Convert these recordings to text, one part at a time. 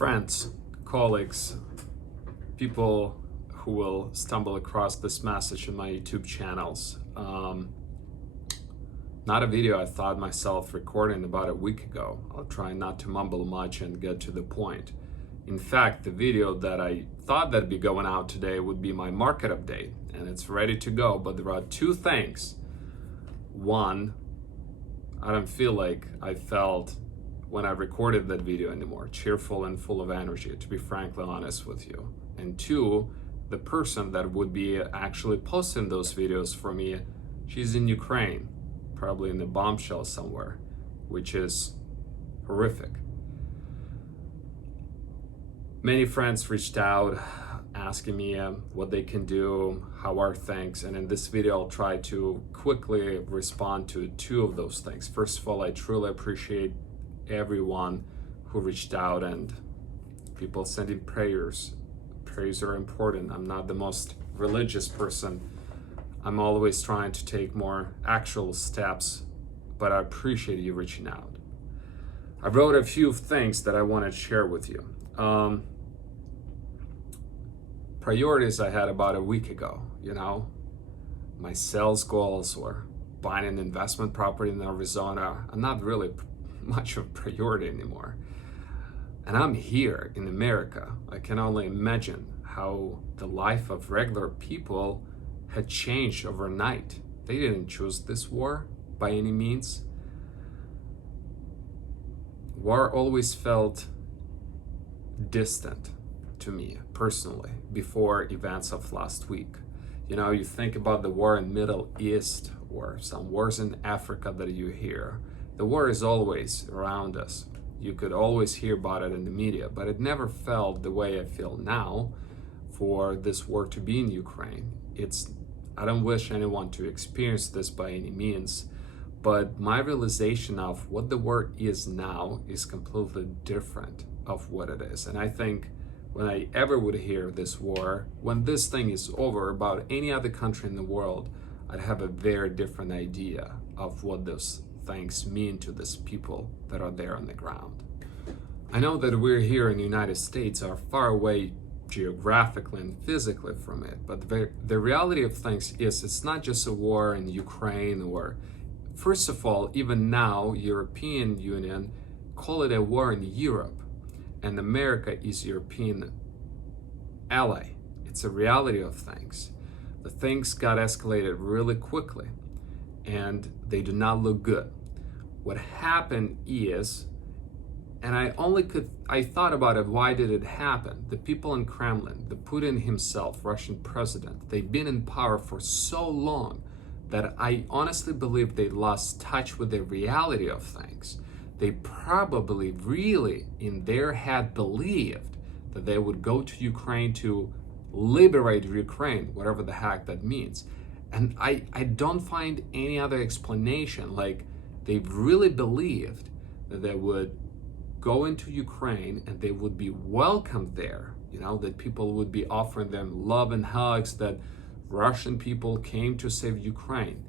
Friends, colleagues, people who will stumble across this message in my YouTube channels. Not a video I thought myself recording about a week ago. I'll try not to mumble much and get to the point. In fact, the video that I thought that'd be going out today would be my market update, and it's ready to go, but there are two things. One, I don't feel like I felt when I recorded that video anymore, cheerful and full of energy, to be frankly honest with you. And two, the person that would be actually posting those videos for me, she's in Ukraine, probably in a bombshell somewhere, which is horrific. Many friends reached out asking me what they can do, how are things, and in this video I'll try to quickly respond to two of those things. First of all, I truly appreciate everyone who reached out and people sending prayers. Prayers are important. I'm not the most religious person. I'm always trying to take more actual steps, but I appreciate you reaching out. I wrote a few things that I want to share with you. Priorities I had about a week ago, my sales goals were buying an investment property in Arizona. I'm not really much of a priority anymore. And I'm here in America. I can only imagine how the life of regular people had changed overnight. They didn't choose this war by any means. War always felt distant to me personally before events of last week. You think about the war in Middle East or some wars in Africa that you hear. The war is always around us. You could always hear about it in the media, but it never felt the way I feel now for this war to be in Ukraine. I don't wish anyone to experience this by any means, but my realization of what the war is now is completely different of what it is. And I think when I ever would hear this war, when this thing is over, about any other country in the world, I'd have a very different idea of what those things mean to these people that are there on the ground. I know that we're here in the United States, are far away geographically and physically from it, but the reality of things is it's not just a war in Ukraine, or first of all, even now, European Union call it a war in Europe, and America is European ally. It's a reality of things. The things got escalated really quickly, and they do not look good. What happened is, and I thought about it, why did it happen? The people in Kremlin, the Putin himself, Russian president, they've been in power for so long that I honestly believe they lost touch with the reality of things. They probably really in their head believed that they would go to Ukraine to liberate Ukraine, whatever the heck that means. And I don't find any other explanation. Like, they really believed that they would go into Ukraine and they would be welcomed there, that people would be offering them love and hugs, that Russian people came to save Ukraine.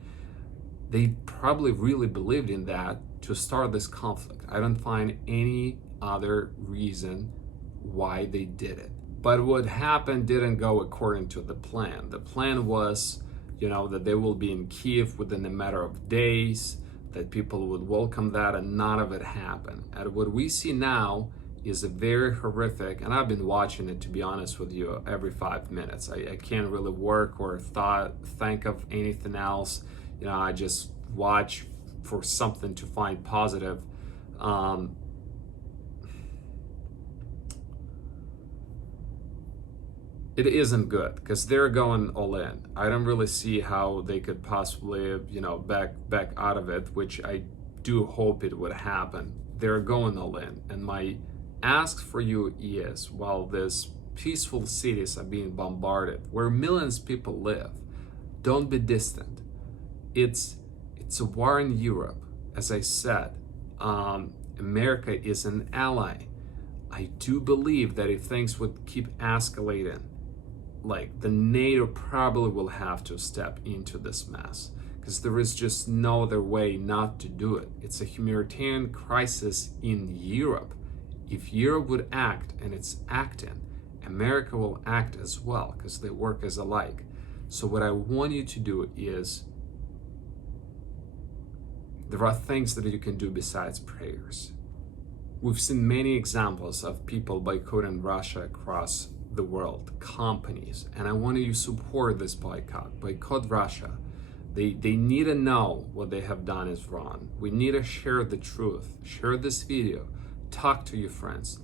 They probably really believed in that to start this conflict. I don't find any other reason why they did it. But what happened didn't go according to the plan. The plan was, that they will be in Kiev within a matter of days, that people would welcome that, and none of it happened. And what we see now is a very horrific, and I've been watching it, to be honest with you, every 5 minutes. I can't really work or think of anything else. I just watch for something to find positive. It isn't good because they're going all in. I don't really see how they could possibly, back out of it, which I do hope it would happen. They're going all in. And my ask for you is, while these peaceful cities are being bombarded, where millions of people live, don't be distant. It's a war in Europe. As I said, America is an ally. I do believe that if things would keep escalating, like, the NATO probably will have to step into this mess because there is just no other way not to do it. It's a humanitarian crisis in Europe. If Europe would act, and it's acting, America will act as well, because they work as alike. So what I want you to do is, there are things that you can do besides prayers. We've seen many examples of people boycotting Russia across the world, companies, and I want you to support this boycott. Boycott Russia. They need to know what they have done is wrong. We need to share the truth. Share this video. Talk to your friends.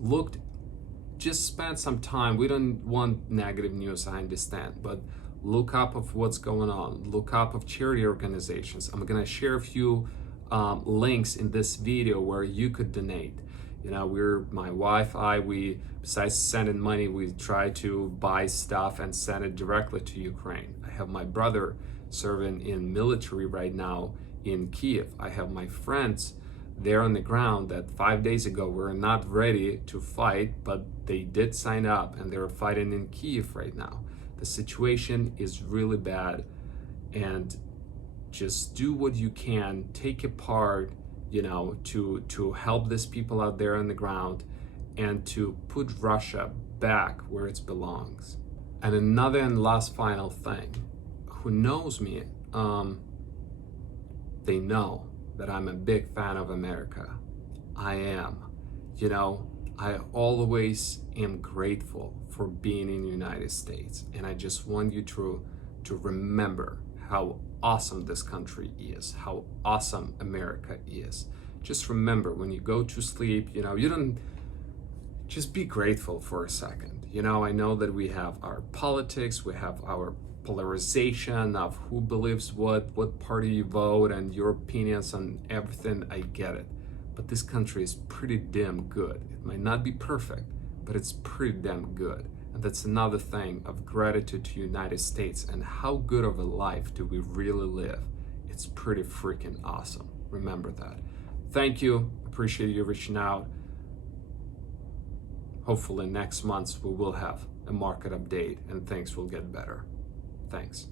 Just spend some time. We don't want negative news, I understand, but look up of what's going on. Look up of charity organizations. I'm gonna share a few links in this video where you could donate. You know, my wife, we, besides sending money, we try to buy stuff and send it directly to Ukraine. I have my brother serving in military right now in Kiev. I have my friends there on the ground that 5 days ago were not ready to fight, but they did sign up and they're fighting in Kiev right now. The situation is really bad, and just do what you can, take a part, you know, to help these people out there on the ground and to put Russia back where it belongs. And another and last final thing, who knows me, they know that I'm a big fan of America. I am. You know, I always am grateful for being in the United States, and I just want you to remember how awesome this country is, how awesome America is. Just remember, when you go to sleep, you know, you don't, just be grateful for a second. You know, I know that we have our politics, we have our polarization of who believes what party you vote, and your opinions on everything. I get it. But this country is pretty damn good. It might not be perfect, but it's pretty damn good. And that's another thing of gratitude to United States, and how good of a life do we really live. It's pretty freaking awesome. Remember that. Thank you. Appreciate you reaching out. Hopefully next month we will have a market update and things will get better. Thanks.